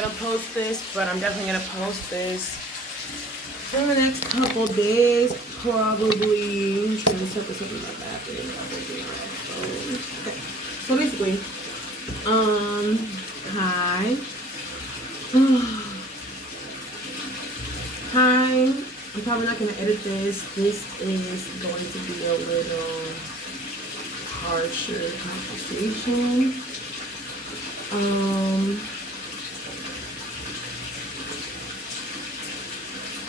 gonna post this, but I'm definitely gonna post this for the next couple days, probably. I'm trying to set this up in my bathroom. Okay. So basically, hi. Hi. I'm probably not gonna edit this. This is going to be a little harsher conversation.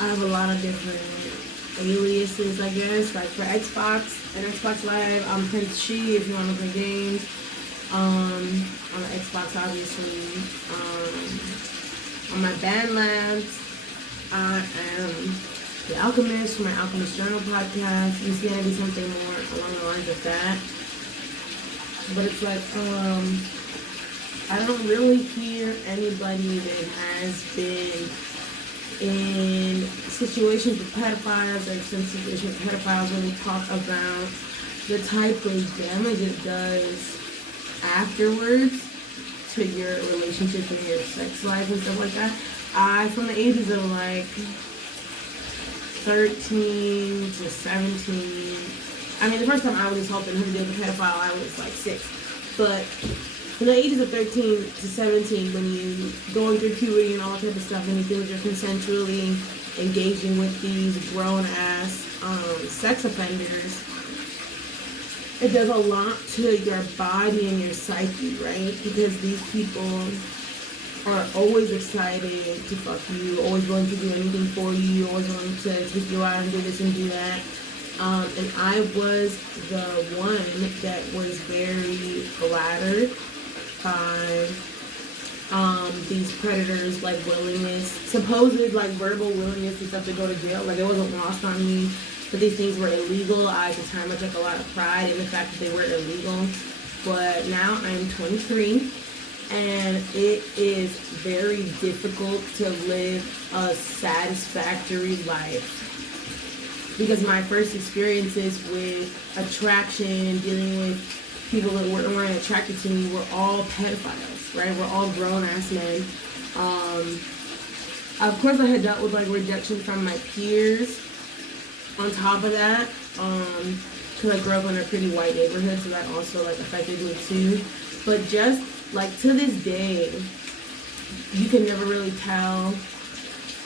I have a lot of different aliases, I guess. Like for Xbox and Xbox Live, I'm Prince She if you want to play games. On the Xbox, obviously. On my band labs, I am The Alchemist for my Alchemist Journal podcast. It's gonna be something more along the lines of that. But it's like, I don't really hear anybody that has been in situations with pedophiles or some situations with pedophiles when we talk about the type of damage it does afterwards to your relationships and your sex life and stuff like that. From the ages of like 13 to 17, I mean, the first time I was helping him deal with a pedophile, I was like 6. But from the ages of 13 to 17, when you going through puberty and all that type of stuff, and you feel like you're consensually engaging with these grown-ass sex offenders, it does a lot to your body and your psyche, right? Because these people are always excited to fuck you, always willing to do anything for you, always willing to take you out and do this and do that. And I was the one that was very flattered by these predators, like willingness, supposed like verbal willingness and stuff to go to jail. Like it wasn't lost on me that these things were illegal. At the time I took a lot of pride in the fact that they were illegal. But now I'm 23 and it is very difficult to live a satisfactory life. Because my first experiences with attraction, dealing with people that weren't attracted to me, were all pedophiles, right? We're all grown-ass men. Of course, I had dealt with, like, rejection from my peers. On top of that, because I grew up in a pretty white neighborhood, so that also, like, affected me, too. But just, like, to this day, you can never really tell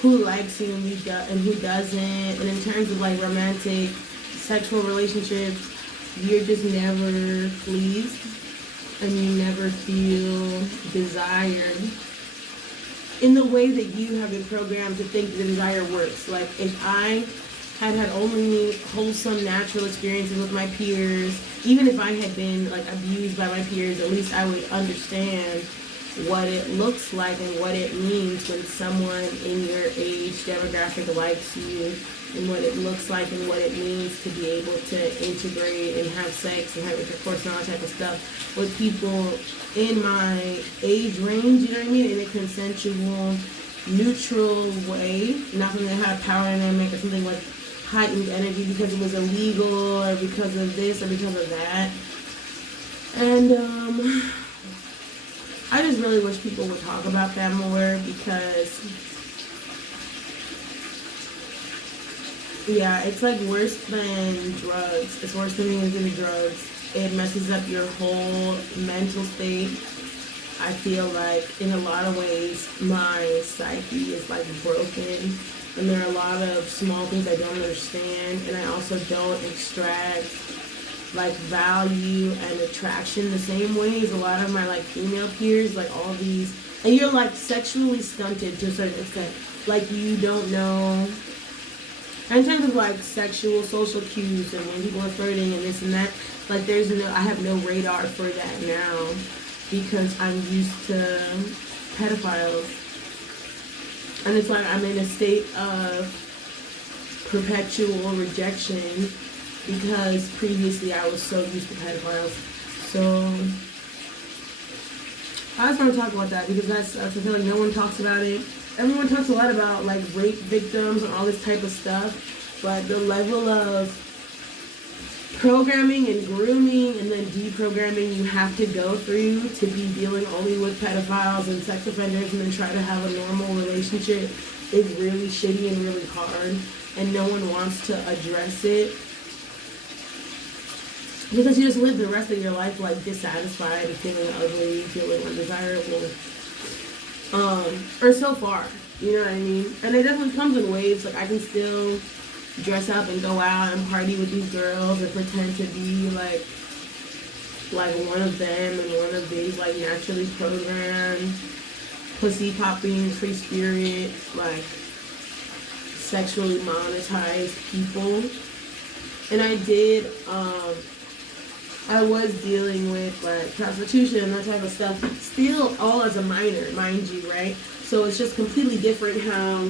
who likes you and who doesn't. And in terms of like romantic, sexual relationships, you're just never pleased and you never feel desired in the way that you have been programmed to think the desire works. Like if I had only wholesome, natural experiences with my peers, even if I had been like abused by my peers, at least I would understand what it looks like and what it means when someone in your age demographic likes you, and what it looks like and what it means to be able to integrate and have sex and have intercourse and all that type of stuff with people in my age range, you know what I mean, in a consensual, neutral way, not something that had power dynamic or something with heightened energy because it was illegal or because of this or because of that. And I just really wish people would talk about that more because, yeah, it's like worse than drugs. It's worse than using drugs. It messes up your whole mental state. I feel like in a lot of ways my psyche is like broken, and there are a lot of small things I don't understand, and I also don't extract like value and attraction the same way as a lot of my like female peers, like all these, and you're like sexually stunted to a certain extent, like you don't know. And in terms of like sexual social cues and when people are flirting and this and that, like I have no radar for that now because I'm used to pedophiles, and it's like I'm in a state of perpetual rejection because previously I was so used to pedophiles. So I just want to talk about that because I feel like no one talks about it. Everyone talks a lot about like rape victims and all this type of stuff, but the level of programming and grooming and then deprogramming you have to go through to be dealing only with pedophiles and sex offenders and then try to have a normal relationship is really shitty and really hard, and no one wants to address it because you just live the rest of your life like dissatisfied and feeling ugly, feeling undesirable, or so far, you know what I mean? And it definitely comes in waves. Like, I can still dress up and go out and party with these girls and pretend to be like one of them and one of these like naturally programmed, pussy popping, free spirit, like sexually monetized people. And I was dealing with like prostitution and that type of stuff, still all as a minor, mind you, right? So it's just completely different how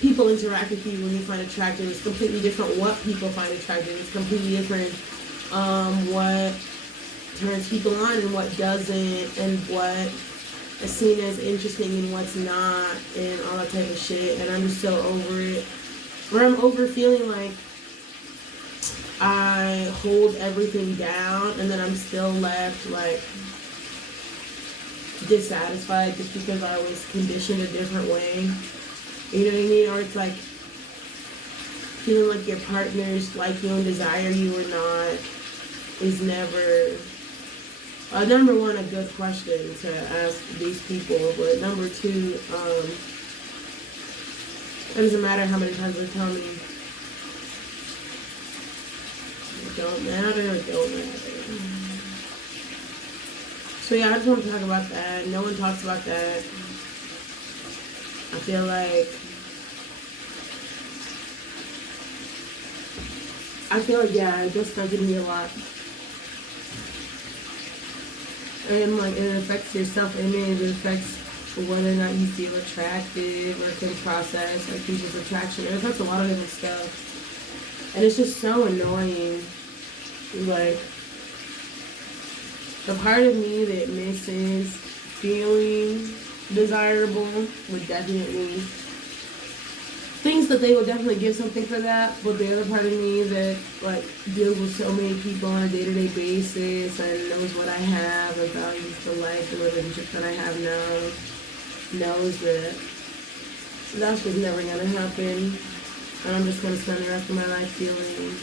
people interact with you when you find attractive. It's completely different what people find attractive. It's completely different what turns people on and what doesn't, and what is seen as interesting and what's not, and all that type of shit. And I'm just so over it. Or I'm over feeling like I hold everything down and then I'm still left like dissatisfied just because I was conditioned a different way. You know what I mean? Or it's like feeling like your partners like you and desire you or not is never, number one, a good question to ask these people. But number two, it doesn't matter how many times they tell me. It don't matter, it don't matter. So yeah, I just want to talk about that. No one talks about that. I feel like yeah, it just affected me a lot. And like it affects your self-image, it affects whether or not you feel attractive or can process like people's attraction. It affects a lot of different stuff. And it's just so annoying. Like, the part of me that misses feeling desirable would definitely thinks that they would definitely give something for that, but the other part of me that like deals with so many people on a day-to-day basis and knows what I have and values the life and relationship that I have now knows that that's just never gonna happen, and I'm just gonna spend the rest of my life feeling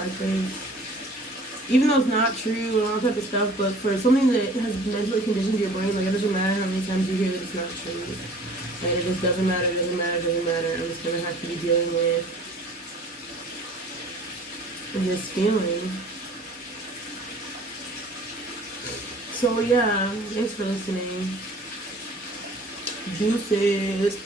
like this. Even though it's not true and all that type of stuff, but for something that has mentally conditioned your brain, like it doesn't matter how many times you hear that it's not true. And it just doesn't matter, doesn't matter, doesn't matter. I'm just gonna have to be dealing with this feeling. So yeah, thanks for listening. Deuces.